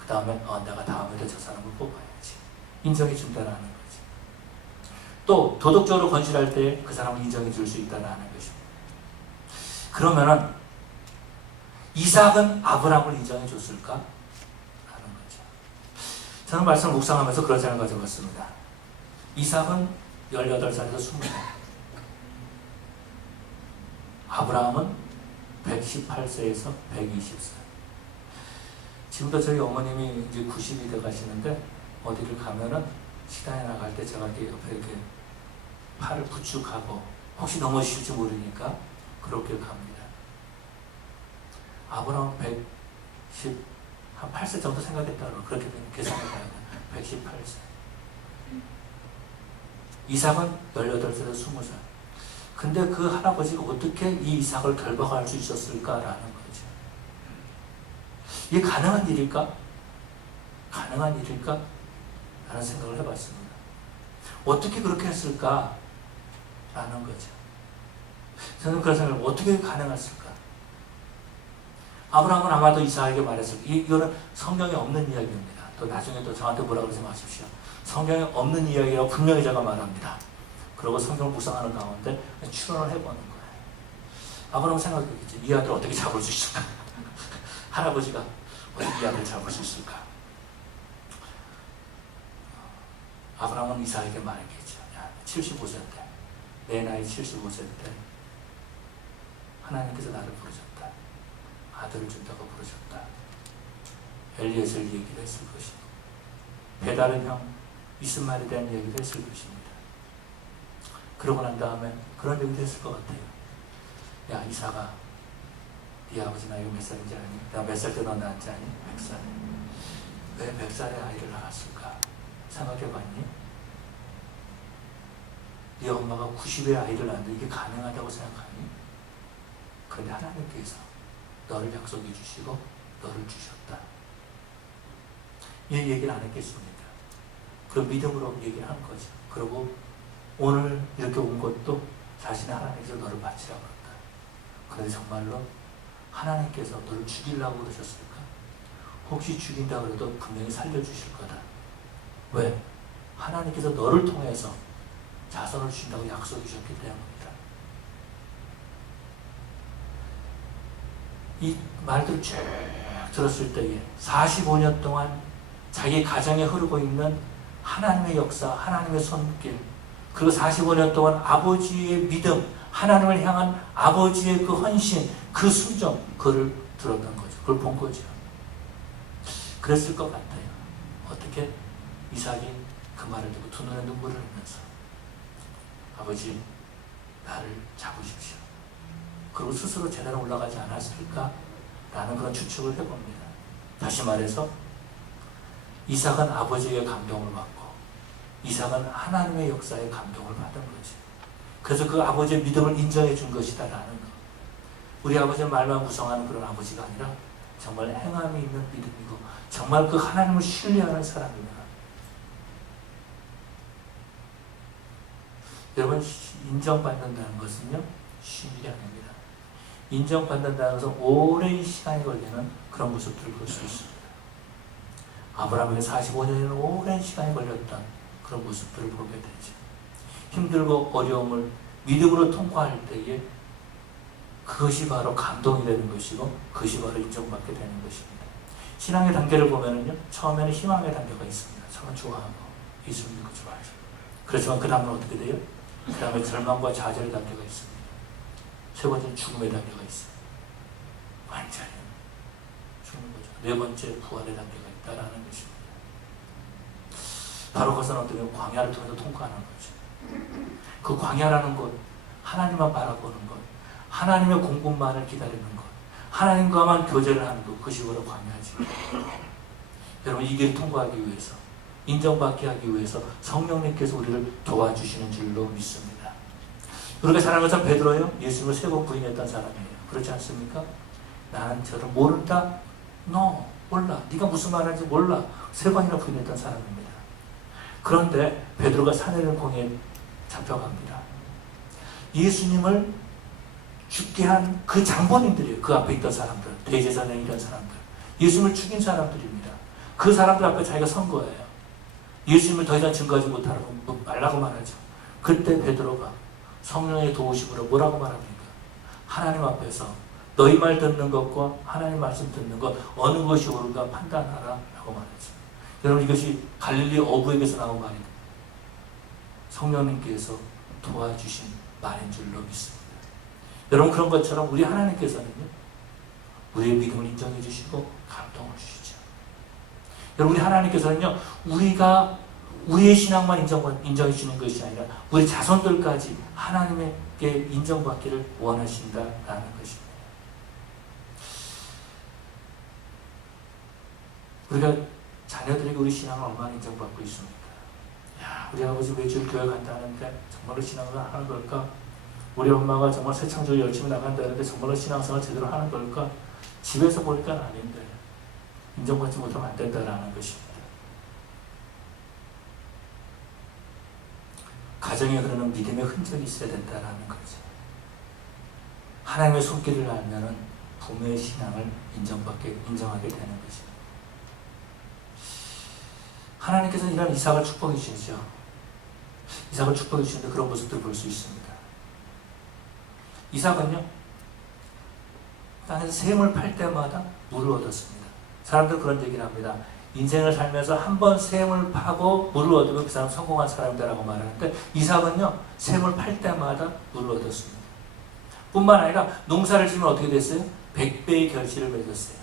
그 다음에 내가 다음에도 저 사람을 뽑아야지. 인정해 준다라는 거죠. 또 도덕적으로 건실할 때 그 사람을 인정해 줄 수 있다라는 것입니다. 그러면은 이삭은 아브라함을 인정해 줬을까? 라는 거죠. 저는 말씀을 묵상하면서 그런 생각을 가져봤습니다. 이삭은 18살에서 20살. 아브라함은 118세에서 120살. 지금도 저희 어머님이 이제 90이 돼 가시는데, 어디를 가면은 식당에 나갈 때 제가 이렇게 옆에 이렇게 팔을 부축하고, 혹시 넘어지실지 모르니까 그렇게 갑니다. 아브라함은 118세 정도 생각했다고 그렇게 계산해봐요. 118세. 이삭은 18살에서 20살. 근데 그 할아버지가 어떻게 이 이삭을 결박할 수 있었을까라는 거죠. 이게 가능한 일일까? 가능한 일일까? 라는 생각을 해봤습니다. 어떻게 그렇게 했을까? 라는 거죠. 저는 그런 생각을 어떻게 가능했을까? 아브라함은 아마도 이삭에게 말했을 거예요. 이거는 성경에 없는 이야기입니다. 또 나중에 또 저한테 뭐라고 그러지 마십시오. 성경에 없는 이야기라고 분명히 제가 말합니다. 그리고 성경을 묵상하는 가운데 추론을 해보는 거예요. 아브라함은 생각했겠지. 이 아들 어떻게 잡을 수 있을까? 할아버지가 어떻게 이 아들 잡을 수 있을까? 아브라함은 이삭에게 말했겠죠. 75세 때, 내 나이 75세 때 하나님께서 나를 부르셨다. 아들을 준다고 부르셨다. 엘리에셀 얘기를 했을 것이고 배다른 형 이스마엘에 대한 얘기를 했을 것입니다. 그러고 난 다음에 그런 얘기도 했을 것 같아요. 야 이삭아, 네 아버지 나이가 몇 살인지 아니? 내가 몇 살 때 너 낳았지 아니? 100살. 왜 100살에 아이를 낳았을까? 생각해봤니? 네 엄마가 90에 아이를 낳았는데 이게 가능하다고 생각하니? 그런데 하나님께서 너를 약속해 주시고 너를 주셨다. 이 얘기를 안 했겠습니까? 그 믿음으로 얘기를 한 거죠. 그리고 오늘 이렇게 온 것도 자신의 하나님께서 너를 바치라고 한다. 그런데 정말로 하나님께서 너를 죽이려고 그러셨을까? 혹시 죽인다 그래도 분명히 살려주실 거다. 왜? 하나님께서 너를 통해서 자손을 주신다고 약속해 주셨기 때문입니다. 이 말들을 쭉 들었을 때에 45년 동안 자기 가정에 흐르고 있는 하나님의 역사, 하나님의 손길, 그리고 45년 동안 아버지의 믿음, 하나님을 향한 아버지의 그 헌신, 그 순종, 그걸 들었던 거죠. 그걸 본 거죠. 그랬을 것 같아요. 어떻게 이삭이 그 말을 듣고 두 눈에 눈물을 흘리면서 아버지 나를 잡으십시오. 그리고 스스로 제대로 올라가지 않았을까라는 그런 추측을 해봅니다. 다시 말해서 이삭은 아버지의 감동을 받고 이삭은 하나님의 역사에 감동을 받은 거지. 그래서 그 아버지의 믿음을 인정해 준 것이다라는 거. 우리 아버지는 말만 구성하는 그런 아버지가 아니라 정말 행함이 있는 믿음이고 정말 그 하나님을 신뢰하는 사람입니다. 여러분, 인정받는다는 것은요 쉬운 일이 아닙니다. 인정받는다는 것은 오랜 시간이 걸리는 그런 모습들을 볼 수 있습니다. 아브라함에게 45년이라는 오랜 시간이 걸렸던 그런 모습들을 보게 되죠. 힘들고 어려움을 믿음으로 통과할 때에 그것이 바로 감동이 되는 것이고 그것이 바로 인정받게 되는 것입니다. 신앙의 단계를 보면은요, 처음에는 희망의 단계가 있습니다. 처음엔 좋아하고 예수 믿고 좋아하죠. 그렇지만 그 다음은 어떻게 돼요? 그 다음에 절망과 좌절의 단계가 있습니다. 세 번째는 죽음의 단계가 있어요. 완전히 죽는 거죠. 네 번째 부활의 단계가 있다라는 것입니다. 바로 그것은 어떻게 광야를 통해서 통과하는 거죠. 그 광야라는 것, 하나님만 바라보는 것, 하나님의 공급만을 기다리는 것, 하나님과만 교제를 하는 것, 그것이 바로 광야지. 여러분, 이 길을 통과하기 위해서, 인정받게 하기 위해서 성령님께서 우리를 도와주시는 줄로 믿습니다. 우리가 잘 아는 것처럼 베드로요, 예수님을 3번 부인했던 사람이에요. 그렇지 않습니까? 나는 저를 모른다? 너 몰라. 네가 무슨 말하는지 몰라. 3번이나 부인했던 사람입니다. 그런데 베드로가 사내를 공에 잡혀갑니다. 예수님을 죽게 한 그 장본인들이에요. 그 앞에 있던 사람들, 대제사장 이런 사람들, 예수님을 죽인 사람들입니다. 그 사람들 앞에 자기가 선 거예요. 예수님을 더 이상 증거하지 못하라고 말라고 말하죠. 그때 베드로가 성령의 도우심으로 뭐라고 말합니까? 하나님 앞에서 너희 말 듣는 것과 하나님 말씀 듣는 것 어느 것이 옳은가 판단하라 라고 말하죠. 여러분, 이것이 갈릴리 어부에게서 나온 말입니다. 성령님께서 도와주신 말인 줄로 믿습니다. 여러분, 그런 것처럼 우리 하나님께서는요, 우리의 믿음을 인정해 주시고 감동을 주시죠. 여러분, 우리 하나님께서는요, 우리가 우리의 신앙만 인정해 주는 것이 아니라 우리 자손들까지 하나님께 인정받기를 원하신다라는 것입니다. 우리가 자녀들에게 우리 신앙을 얼마나 인정받고 있습니까? 야, 우리 아버지 매주일 교회 간다는데 정말로 신앙을 하는 걸까? 우리 엄마가 정말 새창조에 열심히 나간다는데 정말로 신앙생활 제대로 하는 걸까? 집에서 보니까 아닌데 인정받지 못하면 안 된다라는 것입니다. 가정에 흐르는 믿음의 흔적이 있어야 된다라는 거죠. 하나님의 손길을 알면은 부모의 신앙을 인정하게 되는 것입니다. 하나님께서는 이런 이삭을 축복해 주시죠. 이삭을 축복해 주시는데 그런 모습들을 볼 수 있습니다. 이삭은요, 땅에서 샘을 팔 때마다 물을 얻었습니다. 사람들 그런 얘기를 합니다. 인생을 살면서 한 번 샘을 파고 물을 얻으면 그 사람 성공한 사람이다라고 말하는데, 이삭은요, 샘을 팔 때마다 물을 얻었습니다. 뿐만 아니라 농사를 지면 어떻게 됐어요? 100배의 결실을 맺었어요.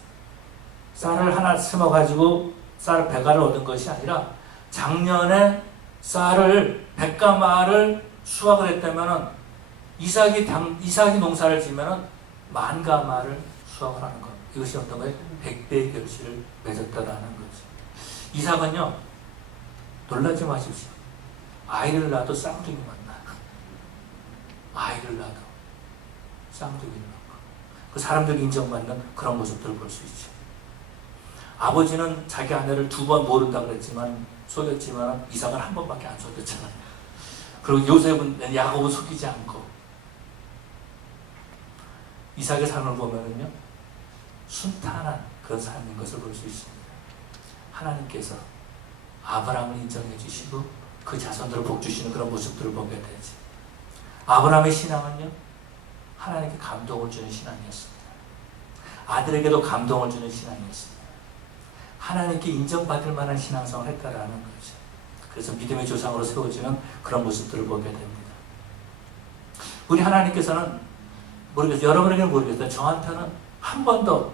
쌀을 하나 심어가지고 쌀 100알을 얻은 것이 아니라 작년에 쌀을 100가마를 수확을 했다면 이삭이 농사를 지면 10,000가마를 수확을 하는 것. 이것이 어떤 거예요? 100배의 결실을 맺었다라는 거죠. 이삭은요, 놀라지 마십시오. 아이를 낳아도 쌍둥이 만나. 아이를 낳아도 쌍둥이를 낳고. 그 사람들이 인정받는 그런 모습들을 볼 수 있죠. 아버지는 자기 아내를 2번 모른다 그랬지만, 속였지만, 이삭은 한 번밖에 안 속였잖아요. 그리고 요셉은, 야곱은 속이지 않고. 이삭의 삶을 보면은요, 순탄한 그런 삶인 것을 볼 수 있습니다. 하나님께서 아브라함을 인정해 주시고 그 자손들을 복 주시는 그런 모습들을 보게 되지. 아브라함의 신앙은요, 하나님께 감동을 주는 신앙이었습니다. 아들에게도 감동을 주는 신앙이었습니다. 하나님께 인정받을 만한 신앙생활을 했다라는 거죠. 그래서 믿음의 조상으로 세워지는 그런 모습들을 보게 됩니다. 우리 하나님께서는 모르겠어요. 여러분에게는 모르겠어요. 저한테는 한 번도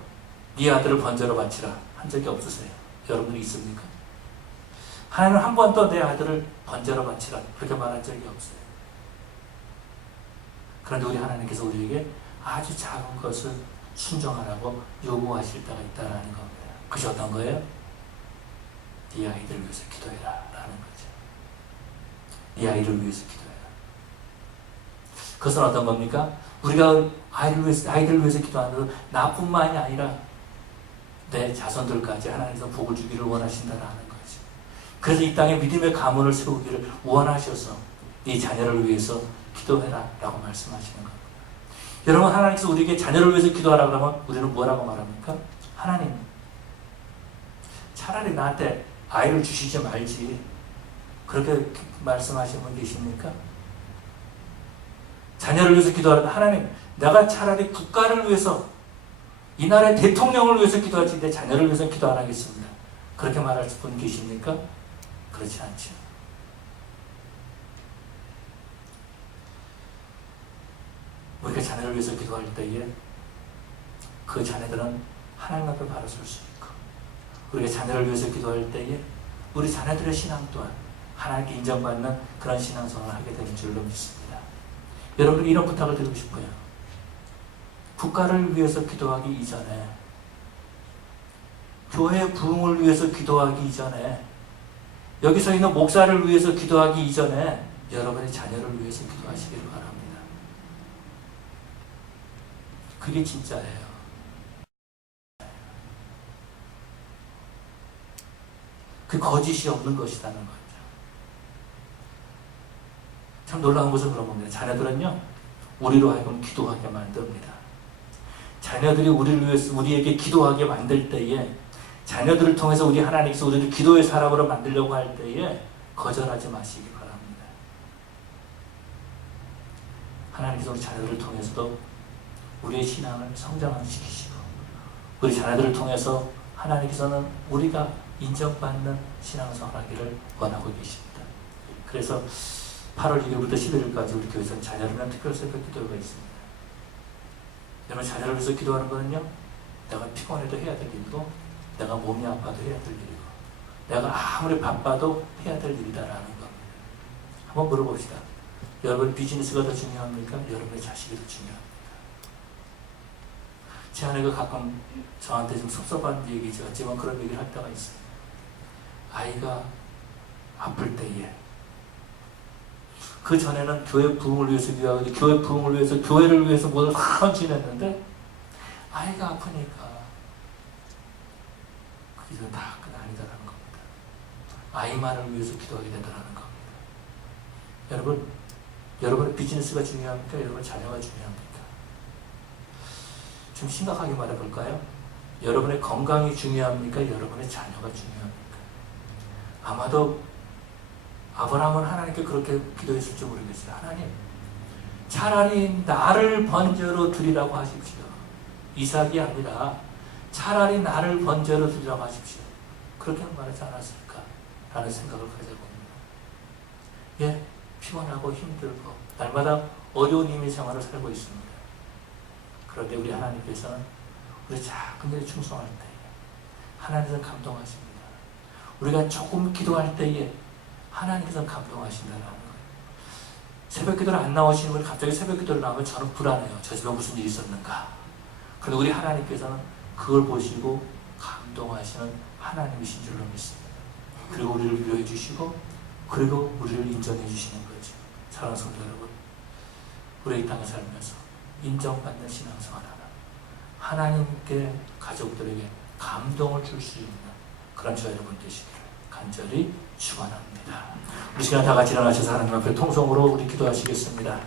네 아들을 번제로 바치라 한 적이 없으세요. 여러분들이 있습니까? 하나님은 한 번도 내 아들을 번제로 바치라 그렇게 말한 적이 없어요. 그런데 우리 하나님께서 우리에게 아주 작은 것을 순종하라고 요구하실 때가 있다는 겁니다. 그것이 어떤 거예요? 네 아이들을 위해서 기도해라 라는 거죠. 네 아이를 위해서 기도해라. 그것은 어떤 겁니까? 우리가 아이들을 위해서 기도하는 나뿐만이 아니라 내 자손들까지 하나님께서 복을 주기를 원하신다는 거지. 그래서 이 땅에 믿음의 가문을 세우기를 원하셔서 이 자녀를 위해서 기도해라 라고 말씀하시는 겁니다. 여러분, 하나님께서 우리에게 자녀를 위해서 기도하라 그러면 우리는 뭐라고 말합니까? 하나님, 차라리 나한테 아이를 주시지 말지, 그렇게 말씀하시는 분 계십니까? 자녀를 위해서 기도하는데, 하나님, 내가 차라리 국가를 위해서, 이 나라의 대통령을 위해서 기도하지 내 자녀를 위해서 기도 안 하겠습니다. 그렇게 말할 분 계십니까? 그렇지 않죠. 우리가 자녀를 위해서 기도할 때에 그 자녀들은 하나님 앞에 바로 설 수 있고, 우리가 자녀를 위해서 기도할 때에 우리 자녀들의 신앙 또한 하나님께 인정받는 그런 신앙생활을 하게 되는 줄로 믿습니다. 여러분, 이런 부탁을 드리고 싶어요. 국가를 위해서 기도하기 이전에, 교회 부흥을 위해서 기도하기 이전에, 여기 서 있는 목사를 위해서 기도하기 이전에 여러분의 자녀를 위해서 기도하시기를 바랍니다. 그게 진짜예요. 그 거짓이 없는 것이라는 거죠. 참 놀라운 것은 그런 겁니다. 자녀들은요, 우리로 하여금 기도하게 만듭니다. 자녀들이 우리를 위해서, 우리에게 기도하게 만들 때에, 자녀들을 통해서 우리 하나님께서 우리를 기도의 사람으로 만들려고 할 때에 거절하지 마시기 바랍니다. 하나님께서 우리 자녀들을 통해서도 우리의 신앙을 성장시키시고, 우리 자녀들을 통해서 하나님께서는 우리가 인정받는 신앙생활을 하기를 원하고 계십니다. 그래서 8월 1일부터 11일까지 우리 교회에서는 자녀를 위한 특별 새벽 기도가 있습니다. 여러분, 자녀를 위해서 기도하는 거는요, 내가 피곤해도 해야 될 일이고, 내가 몸이 아파도 해야 될 일이고, 내가 아무리 바빠도 해야 될 일이다라는 겁니다. 한번 물어봅시다. 여러분 비즈니스가 더 중요합니까? 여러분의 자식이 더 중요합니까? 제 아내가 가끔 저한테 좀 섭섭한 얘기죠. 하지만 그런 얘기를 할 때가 있어요. 아이가 아플 때에 그 전에는 교회 부흥을 위해서 기도하고 교회 부흥을 위해서 교회를 위해서 모두 다 헌신했는데 아이가 아프니까 그 기도는 다 아니다라는 겁니다. 아이만을 위해서 기도하게 된다는 겁니다. 여러분, 여러분의 비즈니스가 중요합니까? 여러분의 자녀가 중요합니까? 좀 심각하게 말해볼까요? 여러분의 건강이 중요합니까? 여러분의 자녀가 중요합니까? 아마도 아브라함은 하나님께 그렇게 기도했을지 모르겠어요. 하나님, 차라리 나를 번제로 드리라고 하십시오. 이삭이 아니라 차라리 나를 번제로 드리라고 하십시오. 그렇게는 말하지 않았을까? 라는 생각을 가져봅니다. 예, 피곤하고 힘들고 날마다 어려운 힘의 생활을 살고 있습니다. 그런데 우리 하나님께서는 우리 작은 일에 충성할 때에 하나님께서는 감동하십니다. 우리가 조금 기도할 때에 하나님께서는 감동하신다는 거예요. 새벽 기도를 안 나오시는 분이 갑자기 새벽 기도를 나오면 저는 불안해요. 저 집에 무슨 일이 있었는가. 그런데 우리 하나님께서는 그걸 보시고 감동하시는 하나님이신 줄로 믿습니다. 그리고 우리를 위로해 주시고 그리고 우리를 인정해 주시는 거죠. 사랑하는 성도 여러분, 우리 이 땅에 살면서 인정받는 신앙생활하라. 하나님께 가족들에게 감동을 줄 수 있는 그런 저 여러분 되시기를 간절히 축원합니다. 우리 시간 다 같이 일어나셔서 하나님 앞에 통성으로 우리 기도하시겠습니다.